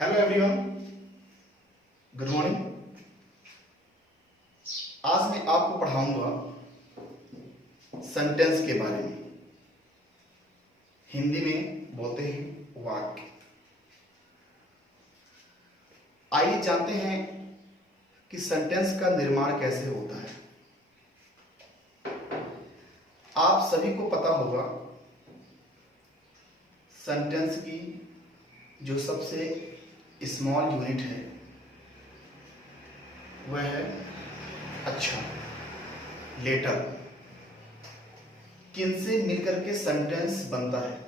Hello everyone, good morning. आज मैं आपको पढ़ाऊंगा सेंटेंस के बारे में। हिंदी में बोलते हैं वाक्य। आइए जानते हैं कि सेंटेंस का निर्माण कैसे होता है। आप सभी को पता होगा सेंटेंस की जो सबसे स्मॉल यूनिट है वह है अक्षर, लेटर। किनसे मिलकर के सेंटेंस बनता है,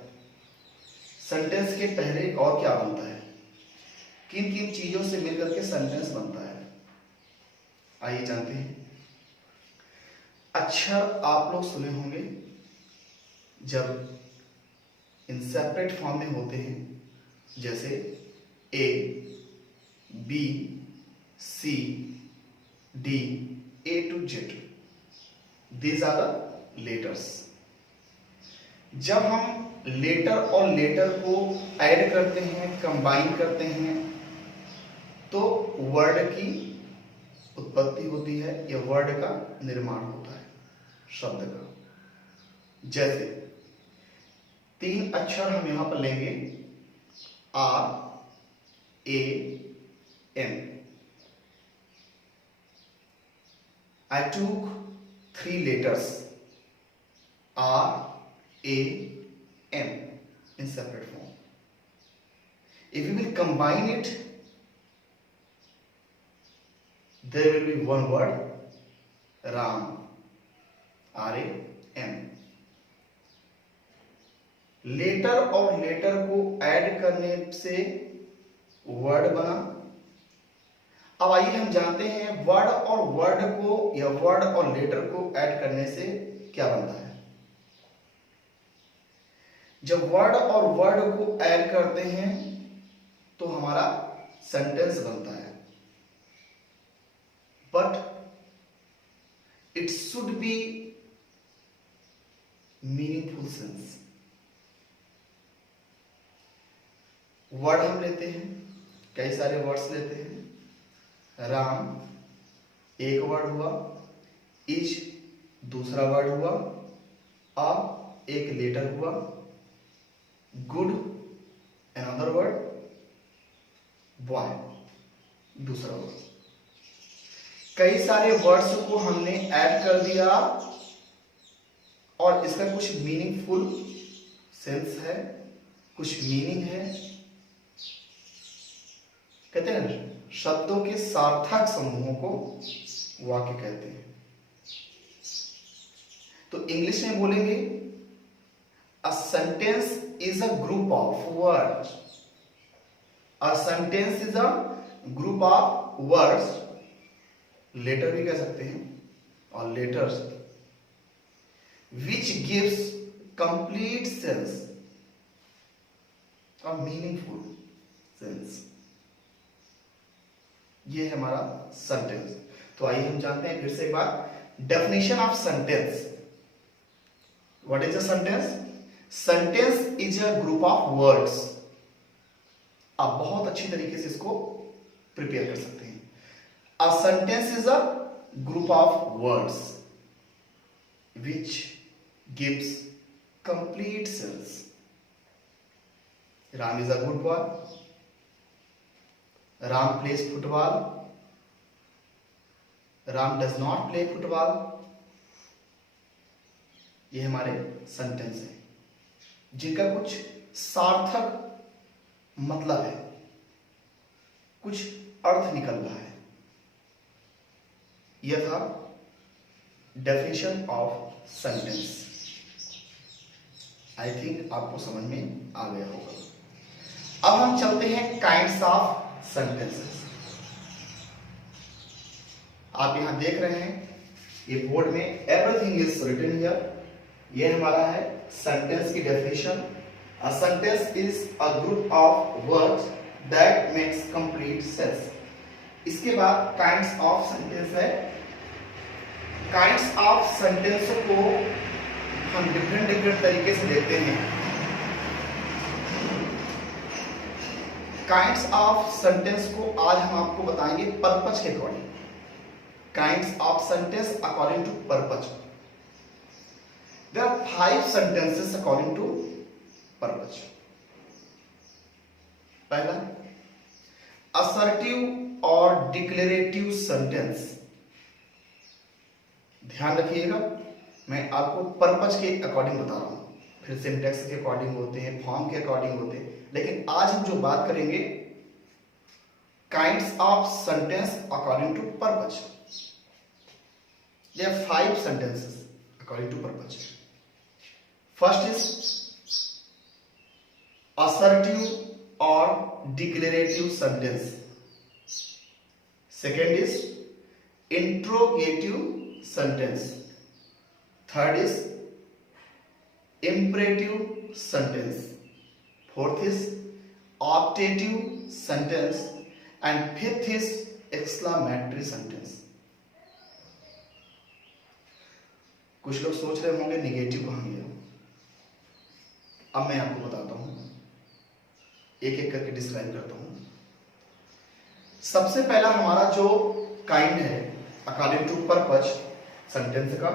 सेंटेंस के पहले और क्या बनता है, किन किन चीजों से मिलकर के सेंटेंस बनता है, आइए जानते हैं। अक्षर आप लोग सुने होंगे जब इन सेपरेट फॉर्म में होते हैं, जैसे A, B, C, D, A to Z. These are the letters. जब हम लेटर और लेटर को ऐड करते हैं, कंबाइन करते हैं, तो वर्ड की उत्पत्ति होती है या वर्ड का निर्माण होता है, शब्द का। जैसे 3 अक्षर हम यहां पर लेंगे, R, A, M. I took 3 letters R, A, M in separate form. If we will combine it, there will be one word, Ram, R-A-M. Letter और लेटर को ऐड करने से वर्ड बना। अब आइए हम जानते हैं वर्ड और वर्ड को या वर्ड और लेटर को ऐड करने से क्या बनता है। जब वर्ड और वर्ड को ऐड करते हैं तो हमारा सेंटेंस बनता है, but it should be meaningful sense. Word हम लेते हैं, कई सारे वर्ड्स लेते हैं। राम एक वर्ड हुआ, इज दूसरा वर्ड हुआ, अ एक लेटर हुआ, गुड अनदर वर्ड, बॉय दूसरा वर्ड। कई सारे वर्ड्स को हमने ऐड कर दिया और इसका कुछ मीनिंगफुल सेंस है, कुछ मीनिंग है। कहते हैं शब्दों के सार्थक समूहों को वाक्य कहते हैं। तो इंग्लिश में बोलेंगे a sentence is a group of words. A sentence is a group of words, letter भी कह सकते हैं, और letters which gives complete sense और मीनिंगफुल सेंस। ये है हमारा सेंटेंस। तो आइए हम जानते हैं फिर से एक बार definition of sentence. What is a sentence? Sentence is a group of words. आप बहुत अच्छी तरीके से इसको प्रिपेयर कर सकते हैं। अ sentence is a group of words which gives complete sense. Ram is a good boy. Ram plays football. Ram does not play football. ये हमारे सेंटेंस हैं जिनका कुछ सार्थक मतलब है, कुछ अर्थ निकल रहा है। यह था definition of sentence. I think आपको समझ में आ गया होगा। अब हम चलते हैं काइंड्स ऑफ सेंटेंसेस। आप यहां देख रहे हैं ये बोर्ड में एवरीथिंग इज रिटन हियर। ये हमारा है सेंटेंस की definition. A sentence is a group of words that makes complete sense. इसके बाद काइंड्स ऑफ सेंटेंस है। काइंड्स ऑफ सेंटेंस को हम डिफरेंट तरीके से देखते हैं। काइंड्स ऑफ सेंटेंस को आज हम आपको बताएंगे पर्पज के according. Kinds of sentence according to purpose. There are 5 sentences according to purpose. पहला, असर्टिव और डिक्लेरेटिव सेंटेंस। ध्यान रखिएगा, मैं आपको पर्पज के अकॉर्डिंग बता रहा हूं, फिर सिंटैक्स के अकॉर्डिंग होते हैं, फॉर्म के अकॉर्डिंग होते हैं, लेकिन आज हम जो बात करेंगे kinds of sentence according to purpose. There are 5 sentences according to purpose. First is assertive or declarative sentence. Second is interrogative sentence. Third is imperative sentence. Fourth is optative sentence. And fifth is exclamatory sentence. कुछ लोग सोच रहे होंगे negative कहां गया। अब मैं आपको बताता हूं, एक एक करके डिस्क्राइब करता हूं। सबसे पहला हमारा जो काइंड है अकॉर्डिंग टू पर्पज सेंटेंस का,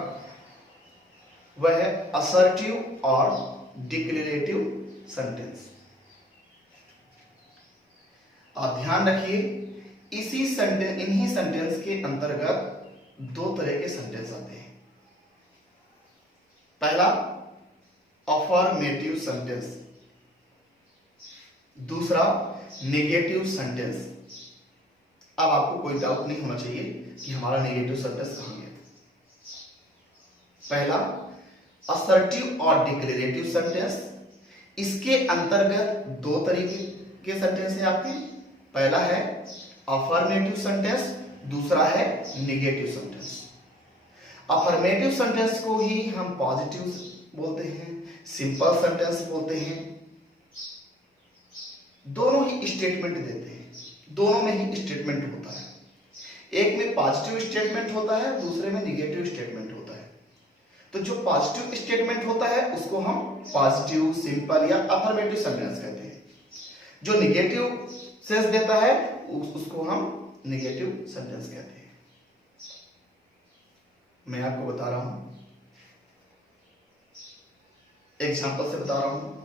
वह है असर्टिव और डिक्लेरेटिव सेंटेंस। आप ध्यान रखिए, इन्हीं सेंटेंस के अंतर्गत 2 तरह के सेंटेंस आते हैं। पहला अफर्मेटिव सेंटेंस, दूसरा नेगेटिव सेंटेंस। अब आपको कोई डाउट नहीं होना चाहिए कि हमारा नेगेटिव सेंटेंस कहां गया। पहला असर्टिव और डिक्लेरेटिव सेंटेंस, इसके अंतर्गत 2 तरीके के सेंटेंस हैं आपके। पहला है अफर्मेटिव सेंटेंस, दूसरा है नेगेटिव सेंटेंस। अफर्मेटिव सेंटेंस को ही हम पॉजिटिव बोलते हैं, सिंपल सेंटेंस बोलते हैं। दोनों ही स्टेटमेंट देते हैं, दोनों में ही स्टेटमेंट होता है। एक में पॉजिटिव स्टेटमेंट होता है, दूसरे में नेगेटिव स्टेटमेंट होता है। तो जो पॉजिटिव स्टेटमेंट होता है उसको हम पॉजिटिव, सिंपल या अफर्मेटिव सेंटेंस कहते हैं। जो नेगेटिव सेंस देता है उसको हम नेगेटिव सेंटेंस कहते हैं। मैं आपको बता रहा हूं, एग्जांपल से बता रहा हूं।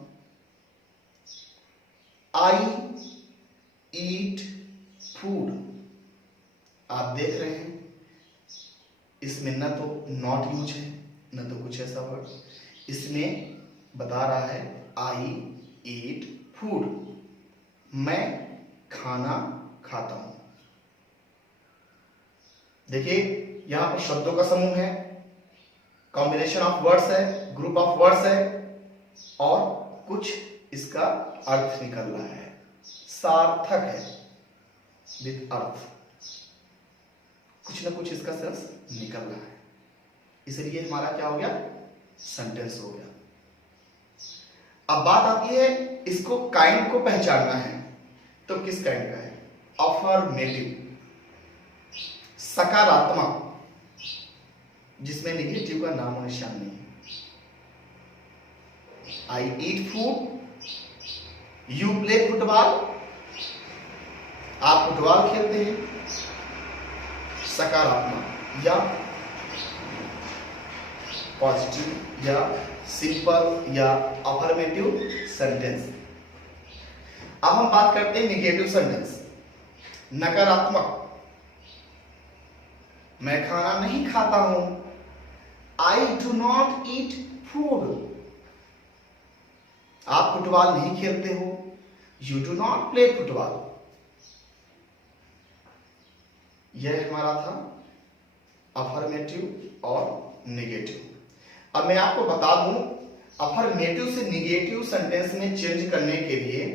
आई ईट फूड। आप देख रहे हैं इसमें न तो नॉट यूज है न तो कुछ ऐसा वर्ड, इसमें बता रहा है आई ईट फूड, मैं खाना खाता हूं। देखिए यहां पर शब्दों का समूह है, कॉम्बिनेशन ऑफ वर्ड्स है, ग्रुप ऑफ वर्ड्स है, और कुछ इसका अर्थ निकल रहा है, सार्थक है विद अर्थ, कुछ ना कुछ इसका सेंस निकल रहा है, इसलिए हमारा क्या हो गया, सेंटेंस हो गया। अब बात आती है इसको काइंड को पहचानना है, तो किस काइंड का है? अफर्मेटिव, सकारात्मक, जिसमें नेगेटिव का नाम और निशान नहीं है। I eat food, you play football, आप फुटबॉल खेलते हैं। सकारात्मक या पॉजिटिव या सिंपल या अफर्मेटिव सेंटेंस। अब हम बात करते हैं नेगेटिव सेंटेंस, नकारात्मक। मैं खाना नहीं खाता हूं, I do not eat food. आप फुटबॉल नहीं खेलते हो, you do not play football. यह हमारा था अफर्मेटिव और नेगेटिव। अब मैं आपको बता दूं, अफर्मेटिव से नेगेटिव सेंटेंस में चेंज करने के लिए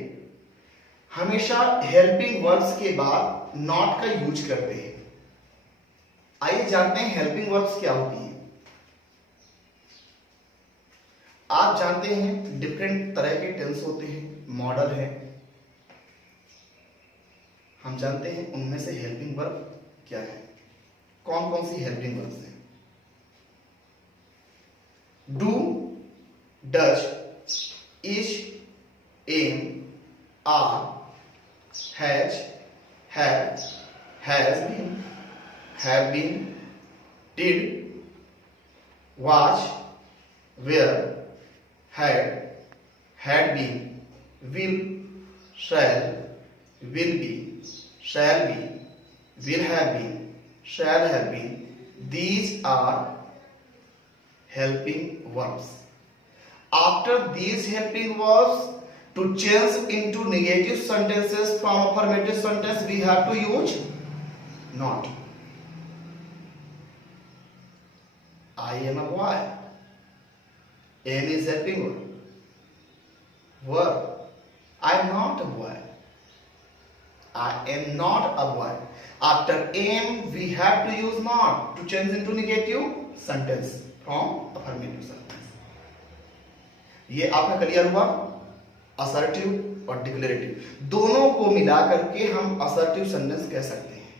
हमेशा हेल्पिंग वर्ब्स के बाद नॉट का यूज करते हैं। आइए जानते हैं हेल्पिंग वर्ब्स क्या होती है। आप जानते हैं डिफरेंट तरह के टेंस होते हैं, मॉडल है, हम जानते हैं उनमें से हेल्पिंग वर्ब क्या है, कौन कौन सी हेल्पिंग वर्ब्स हैं। Do, does, is, am, are, has, have, has been, have been, did, was, were, had been, will, shall, will be, will have been, shall have been. These are helping verbs. After these helping verbs, to change into negative sentences from affirmative sentence, we have to use not. I am a boy. Am is helping verb. I am not a boy. I am not a boy. After am, we have to use not to change into negative sentence from affirmative sentence. ये आपका clear हुआ? Assertive और declarative दोनों को मिला करके हम assertive sentence कह सकते हैं.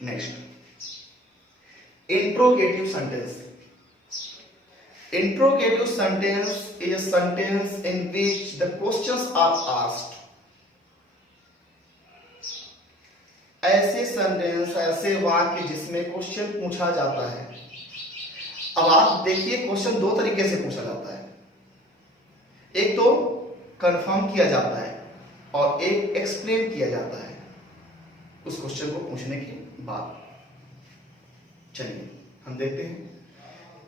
Next, interrogative sentence. Interrogative sentence is a sentence in which the questions are asked. ऐसे सेंटेंस, ऐसे वाक्य जिसमें क्वेश्चन पूछा जाता है. अब आप देखिए, क्वेश्चन दो तरीके से पूछा जाता है. एक तो कंफर्म किया जाता है और एक एक्सप्लेन किया जाता है उस क्वेश्चन को पूछने के बाद. चलिए हम देखते हैं.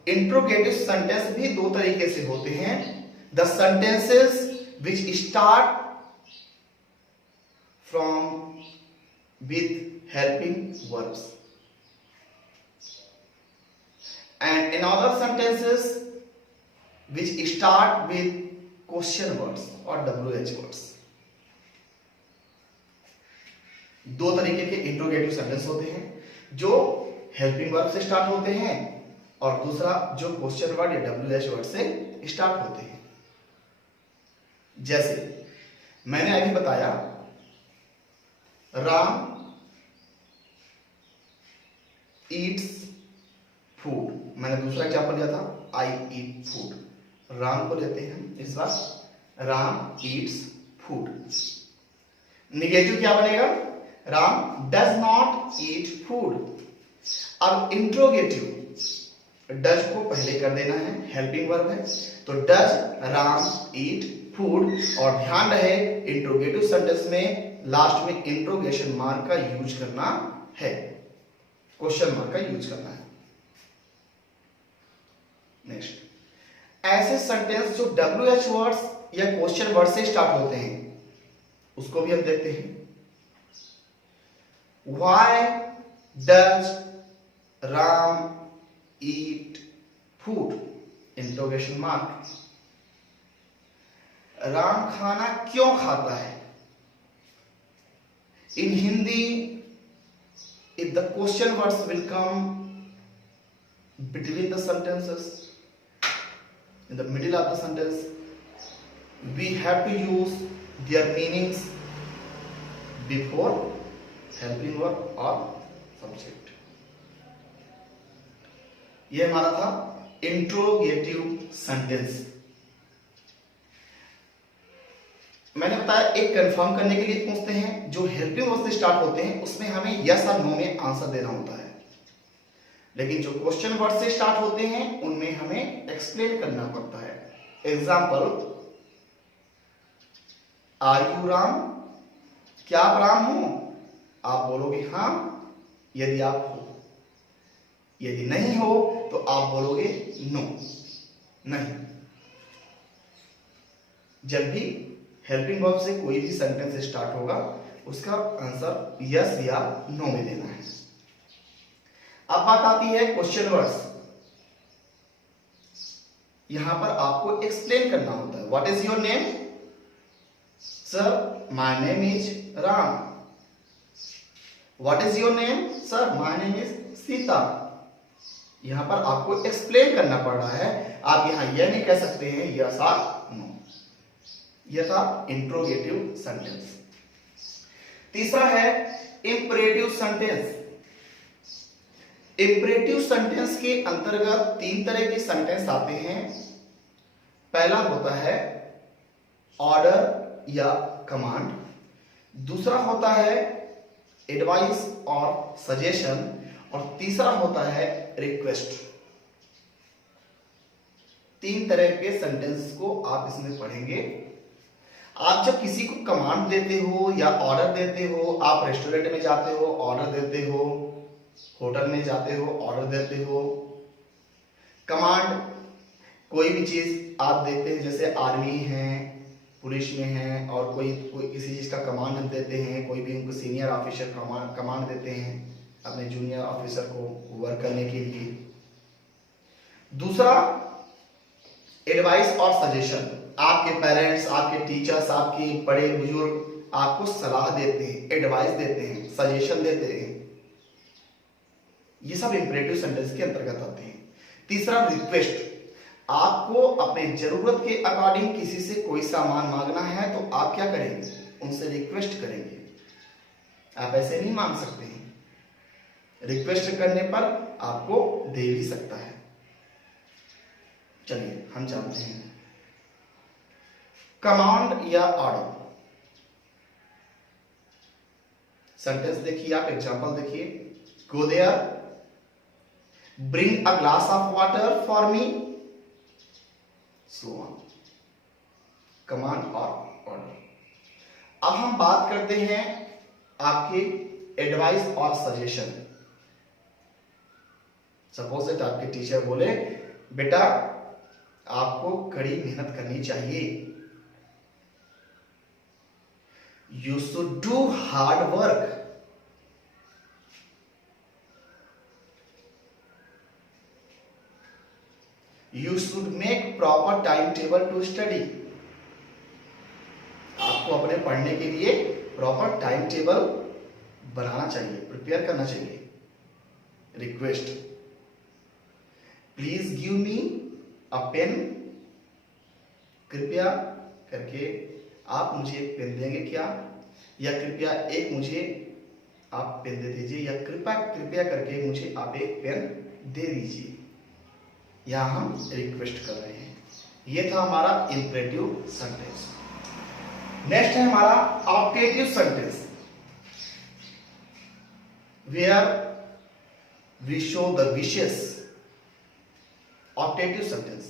इंट्रोगेटिव सेंटेंस भी दो तरीके से होते हैं. The sentences which start from with helping verbs and another sentences which start with question words और WH वर्ड्स. दो तरीके के इंट्रोगेटिव सेंटेंस होते हैं, जो हेल्पिंग वर्ब से स्टार्ट होते हैं और दूसरा जो क्वेश्चन वर्ड या WH वर्ड से स्टार्ट होते हैं. जैसे मैंने अभी बताया, राम ईट्स फूड. मैंने दूसरा एग्जांपल दिया था, आई ईट फूड. राम को लेते हैं हम इस बार, राम ईट्स फूड. निगेटिव क्या बनेगा? Ram does not eat food. अब इंट्रोगेटिव, डज को पहले कर देना है, हेल्पिंग वर्ब है, तो डज राम ईट फूड. और ध्यान रहे, इंट्रोगेटिव सेंटेंस में लास्ट में इंट्रोगेशन मार्क का यूज करना है, क्वेश्चन मार्क का यूज करना है. नेक्स्ट, ऐसे सेंटेंस जो WH वर्ड्स या क्वेश्चन वर्ड से स्टार्ट होते हैं उसको भी हम देखते हैं. Why does Ram eat food? Interrogation mark. Ram खाना क्यों खाता है? In Hindi, if the question words will come between the sentences, in the middle of the sentence, we have to use their meanings before helping verb or subject. ये हमारा था interrogative sentence. मैंने बताया एक कंफर्म करने के लिए पूछते हैं, जो हेल्पिंग वर्ब से स्टार्ट होते हैं उसमें हमें यस और नो में आंसर देना होता है, लेकिन जो क्वेश्चन वर्ड से स्टार्ट होते हैं उनमें हमें एक्सप्लेन करना पड़ता है. Example, are you Ram? क्या आप राम हो? आप बोलोगे हाँ यदि आप हो. यदि नहीं हो तो आप बोलोगे नो, नहीं. जब भी हेल्पिंग वर्ब से कोई भी सेंटेंस स्टार्ट होगा उसका आंसर यस या नो में देना है. अब बात आती है क्वेश्चन वर्ड्स. यहां पर आपको एक्सप्लेन करना होता है. What is your name? Sir my name is Ram. What is your name? Sir my name is Sita. यहां पर आपको एक्सप्लेन करना पड़ रहा है. आप यहां यह नहीं कह सकते हैं यस और नो. यह था इंट्रोगेटिव सेंटेंस. तीसरा है इंपरेटिव सेंटेंस. इंपरेटिव सेंटेंस के अंतर्गत तीन तरह के सेंटेंस आते हैं. पहला होता है ऑर्डर या कमांड, दूसरा होता है एडवाइस और सजेशन, और तीसरा होता है रिक्वेस्ट। 3 तरह के सेंटेंस को आप इसमें पढ़ेंगे। आप जब किसी को कमांड देते हो या ऑर्डर देते हो, आप रेस्टोरेंट में जाते हो ऑर्डर देते हो, होटल में जाते हो ऑर्डर देते हो। कमांड कोई भी चीज आप देखते हैं, जैसे आर्मी है, पुलिस में है, और कोई किसी चीज का कमांड हम देते हैं, कोई भी उनको सीनियर ऑफिसर कमांड देते हैं अपने जूनियर ऑफिसर को वर्क करने के लिए। दूसरा एडवाइस और सजेशन, आपके पेरेंट्स, आपके टीचर्स, आपके बड़े बुजुर्ग आपको सलाह देते हैं, एडवाइस देते हैं, सजेशन देते हैं, ये सब इंपरेटिव सेंटेंस के अंतर्गत आते हैं। तीसरा रिक्वेस्ट, आपको अपने जरूरत के अकॉर्डिंग किसी से कोई सामान मांगना है तो आप क्या करेंगे, उनसे रिक्वेस्ट करेंगे। आप ऐसे नहीं मांग सकते हैं, रिक्वेस्ट करने पर आपको दे भी सकता है। चलिए हम जानते हैं कमांड या ऑर्डर। सेंटेंस देखिए, आप एग्जांपल देखिए। Go there, bring a glass of water for me, so on. Command और ऑर्डर। अब हम बात करते हैं आपके एडवाइस और सजेशन। सपोज दैट आपके टीचर बोले, बेटा आपको कड़ी मेहनत करनी चाहिए, you should do hard work. You should make proper time table to study. आपको अपने पढ़ने के लिए प्रॉपर टाइम टेबल बनाना चाहिए, प्रिपेयर करना चाहिए। Request, please give me a pen, कृपया करके आप मुझे एक पेन देंगे क्या, या कृपया एक मुझे आप पेन दे दीजिए, या कृपया करके मुझे आप एक पेन दे दीजिए। यहां हम रिक्वेस्ट कर रहे हैं। ये था हमारा इंपरेटिव सेंटेंस। नेक्स्ट है हमारा optative sentence, where we show the wishes. Optative sentence,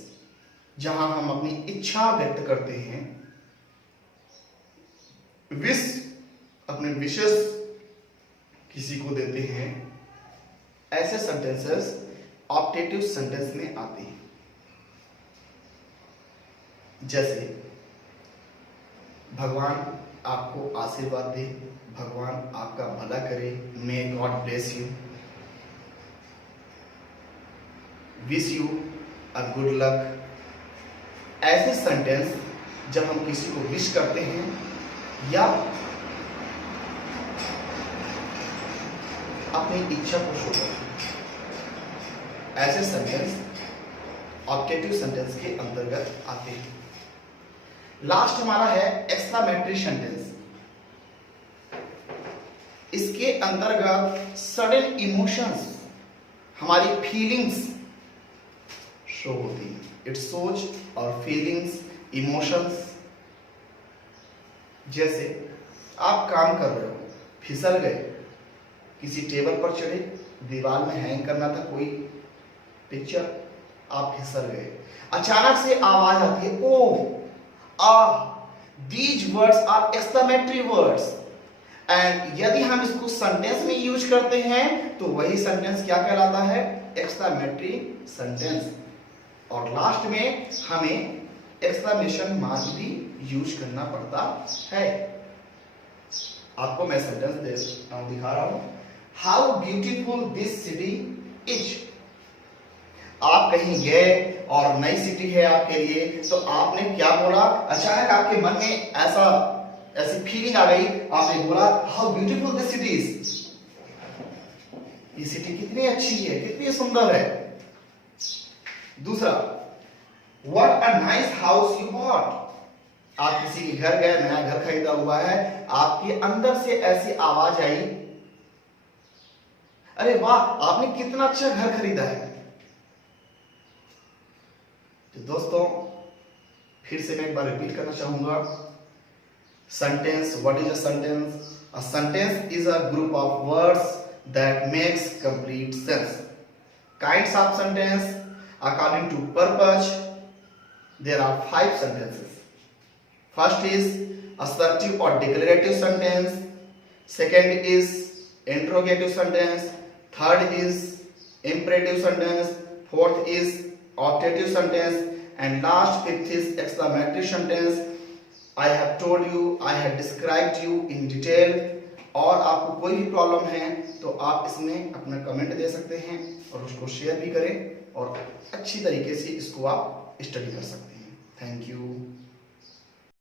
जहां हम अपनी इच्छा व्यक्त करते हैं, विश, अपने विशेस किसी को देते हैं, ऐसे सेंटेंसेस ऑप्टेटिव सेंटेंस में आते हैं। जैसे भगवान आपको आशीर्वाद दे, भगवान आपका भला करे, may God bless you, wish you a good luck. ऐसे सेंटेंस जब हम किसी को विश करते हैं या अपनी इच्छा को शो करते हैं, ऐसे सेंटेंस ऑप्टेटिव सेंटेंस के अंतर्गत आते हैं। लास्ट हमारा है एक्सक्लेमेटरी सेंटेंस। इसके अंतर्गत सडन इमोशंस, हमारी फीलिंग्स शो होती है। इट शोज और फीलिंग्स, इमोशंस। जैसे आप काम कर रहे हो, फिसल गए, किसी टेबल पर चढ़े, दीवार में हैंग करना था कोई पिक्चर, आप फिसल गए, अचानक से आवाज आती है, oh these words are exclamatory words. And यदि हम इसको सेंटेंस में यूज करते हैं तो वही सेंटेंस क्या कहलाता है, एक्सक्लेमेटरी सेंटेंस। और लास्ट में हमें एक्सक्लेमेशन मार्क भी यूज करना पड़ता है। आपको मैं सेंटेंस दिखा रहा हूं। How beautiful this city is. आप कहीं गए और नई सिटी है आपके लिए, तो आपने क्या बोला, अचानक आपके मन में ऐसी फीलिंग आ गई, आपने बोला how beautiful this city is. ये सिटी कितनी अच्छी है, कितनी सुंदर है। दूसरा, what a nice house you bought. आप किसी के घर गए, नया घर खरीदा हुआ है, आपके अंदर से ऐसी आवाज आई, अरे वाह आपने कितना अच्छा घर खरीदा है। तो दोस्तों फिर से मैं एक बार रिपीट करना चाहूंगा, Sentence. What is a sentence? A sentence is a group of words that makes complete sense. Kinds of sentence. According to purpose, there are 5 sentences. First is assertive or declarative sentence. Second is interrogative sentence. Third is imperative sentence. Fourth is optative sentence. And last, fifth is exclamatory sentence. I have told you, I have described you in detail. और आपको कोई भी problem है तो आप इसमें अपना comment दे सकते हैं और उसको शेयर भी करें और अच्छी तरीके से इसको आप स्टडी कर सकते हैं। Thank you.